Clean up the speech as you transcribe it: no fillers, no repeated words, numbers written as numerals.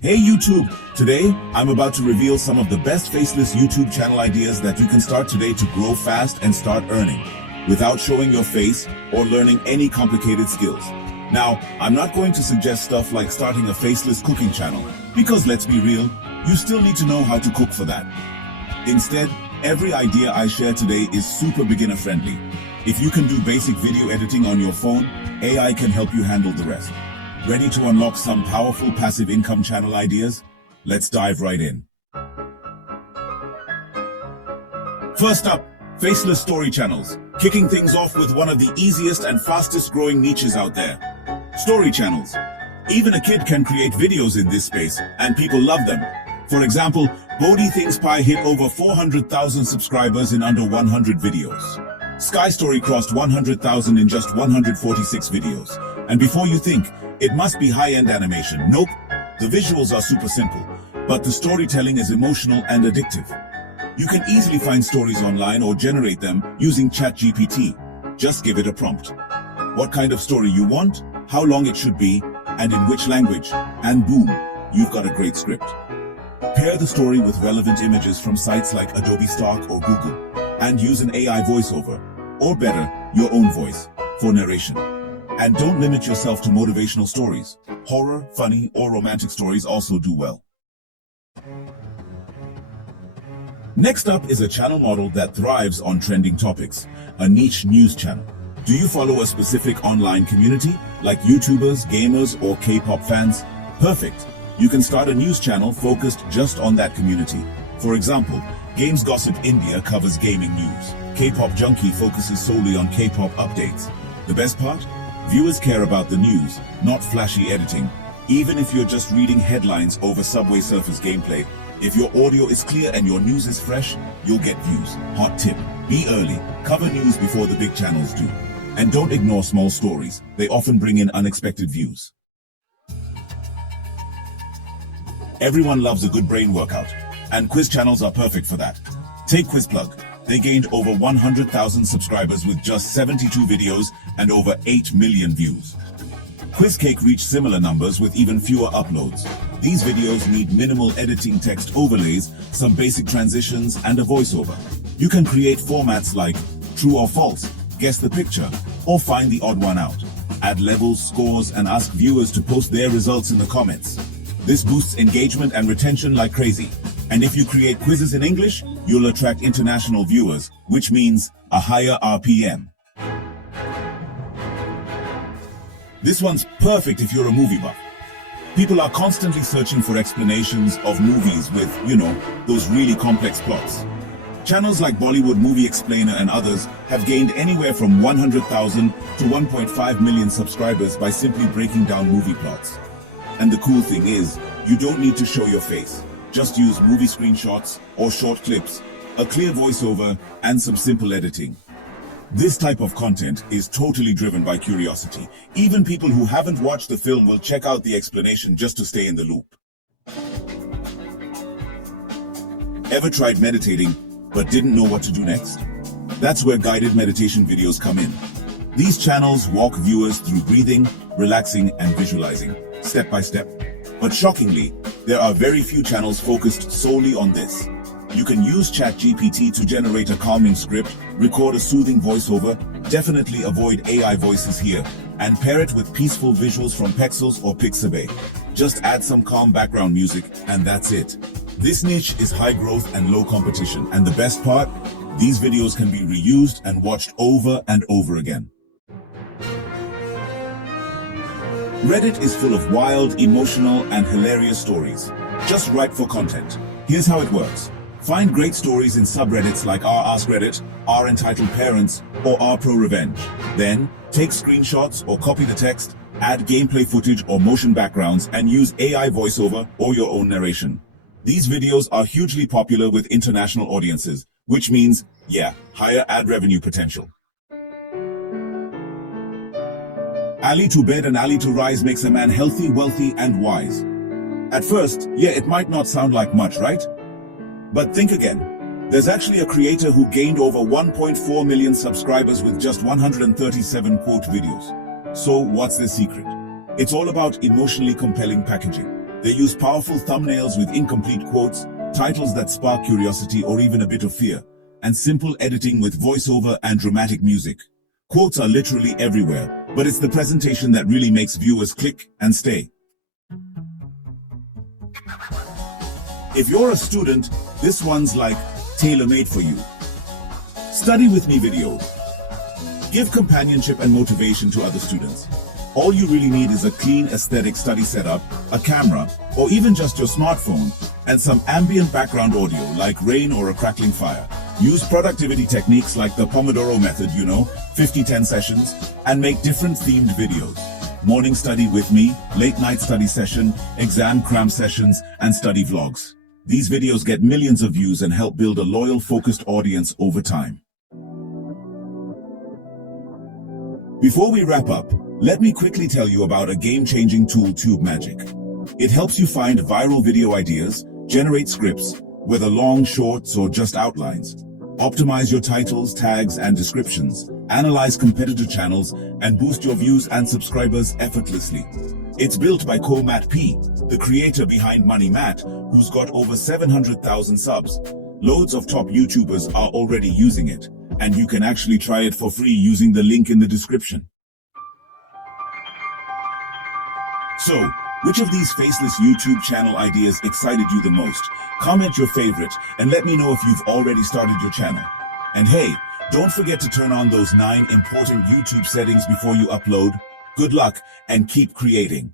Hey YouTube! Today, I'm about to reveal some of the best faceless YouTube channel ideas that you can start today to grow fast and start earning, without showing your face or learning any complicated skills. Now, I'm not going to suggest stuff like starting a faceless cooking channel, because let's be real, you still need to know how to cook for that. Instead, every idea I share today is super beginner friendly. If you can do basic video editing on your phone, AI can help you handle the rest. Ready to unlock some powerful passive income channel ideas? Let's dive right in. First up, faceless story channels. Kicking things off with one of the easiest and fastest growing niches out there. Story channels. Even a kid can create videos in this space, and people love them. For example, Bodhi Thinks Pie hit over 400,000 subscribers in under 100 videos. Sky Story crossed 100,000 in just 146 videos. And before you think, it must be high-end animation. Nope, the visuals are super simple, but the storytelling is emotional and addictive. You can easily find stories online or generate them using ChatGPT. Just give it a prompt. What kind of story you want, how long it should be, and in which language, and boom, you've got a great script. Pair the story with relevant images from sites like Adobe Stock or Google, and use an AI voiceover, or better, your own voice, for narration. And don't limit yourself to motivational stories. Horror, funny, or romantic stories also do well. Next up is a channel model that thrives on trending topics, a niche news channel. Do you follow a specific online community, like YouTubers, gamers, or K-pop fans? Perfect! You can start a news channel focused just on that community. For example, Games Gossip India covers gaming news. K-pop Junkie focuses solely on K-pop updates. The best part? Viewers care about the news, not flashy editing. Even if you're just reading headlines over Subway Surfers gameplay, if your audio is clear and your news is fresh, you'll get views. Hot tip, be early, cover news before the big channels do. And don't ignore small stories, they often bring in unexpected views. Everyone loves a good brain workout, and quiz channels are perfect for that. Take QuizPlug. They gained over 100,000 subscribers with just 72 videos and over 8 million views. QuizCake reached similar numbers with even fewer uploads. These videos need minimal editing, text overlays, some basic transitions, and a voiceover. You can create formats like true or false, guess the picture, or find the odd one out. Add levels, scores, and ask viewers to post their results in the comments. This boosts engagement and retention like crazy. And if you create quizzes in English, you'll attract international viewers, which means a higher RPM. This one's perfect if you're a movie buff. People are constantly searching for explanations of movies with, those really complex plots. Channels like Bollywood Movie Explainer and others have gained anywhere from 100,000 to 1.5 million subscribers by simply breaking down movie plots. And the cool thing is, you don't need to show your face. Just use movie screenshots or short clips, a clear voiceover, and some simple editing. This type of content is totally driven by curiosity. Even people who haven't watched the film will check out the explanation just to stay in the loop. Ever tried meditating, but didn't know what to do next? That's where guided meditation videos come in. These channels walk viewers through breathing, relaxing, and visualizing, step by step. But shockingly, there are very few channels focused solely on this. You can use ChatGPT to generate a calming script, record a soothing voiceover, definitely avoid AI voices here, and pair it with peaceful visuals from Pexels or Pixabay. Just add some calm background music, and that's it. This niche is high growth and low competition, and the best part? These videos can be reused and watched over and over again. Reddit is full of wild, emotional, and hilarious stories, just ripe for content. Here's how it works. Find great stories in subreddits like r/askreddit, r/entitled parents, or r/pro-revenge. Then, take screenshots or copy the text, add gameplay footage or motion backgrounds, and use AI voiceover or your own narration. These videos are hugely popular with international audiences, which means, higher ad revenue potential. Ali to bed and Ali to rise makes a man healthy, wealthy, and wise. At first, it might not sound like much, right? But think again. There's actually a creator who gained over 1.4 million subscribers with just 137 quote videos. So what's the secret? It's all about emotionally compelling packaging. They use powerful thumbnails with incomplete quotes, titles that spark curiosity or even a bit of fear, and simple editing with voiceover and dramatic music. Quotes are literally everywhere, but it's the presentation that really makes viewers click and stay. If you're a student, this one's like tailor-made for you. Study with me videos. Give companionship and motivation to other students. All you really need is a clean aesthetic study setup, a camera, or even just your smartphone, and some ambient background audio like rain or a crackling fire. Use productivity techniques like the Pomodoro method, 50-10 sessions, and make different themed videos. Morning study with me, late night study session, exam cram sessions, and study vlogs. These videos get millions of views and help build a loyal, focused audience over time. Before we wrap up, let me quickly tell you about a game-changing tool, TubeMagic. It helps you find viral video ideas, generate scripts, whether long, shorts, or just outlines. Optimize your titles, tags, and descriptions, analyze competitor channels, and boost your views and subscribers effortlessly. It's built by Matt P, the creator behind Money Matt, who's got over 700,000 subs. Loads of top YouTubers are already using it, and you can actually try it for free using the link in the description. So, which of these faceless YouTube channel ideas excited you the most? Comment your favorite and let me know if you've already started your channel. And hey, don't forget to turn on those 9 important YouTube settings before you upload. Good luck and keep creating.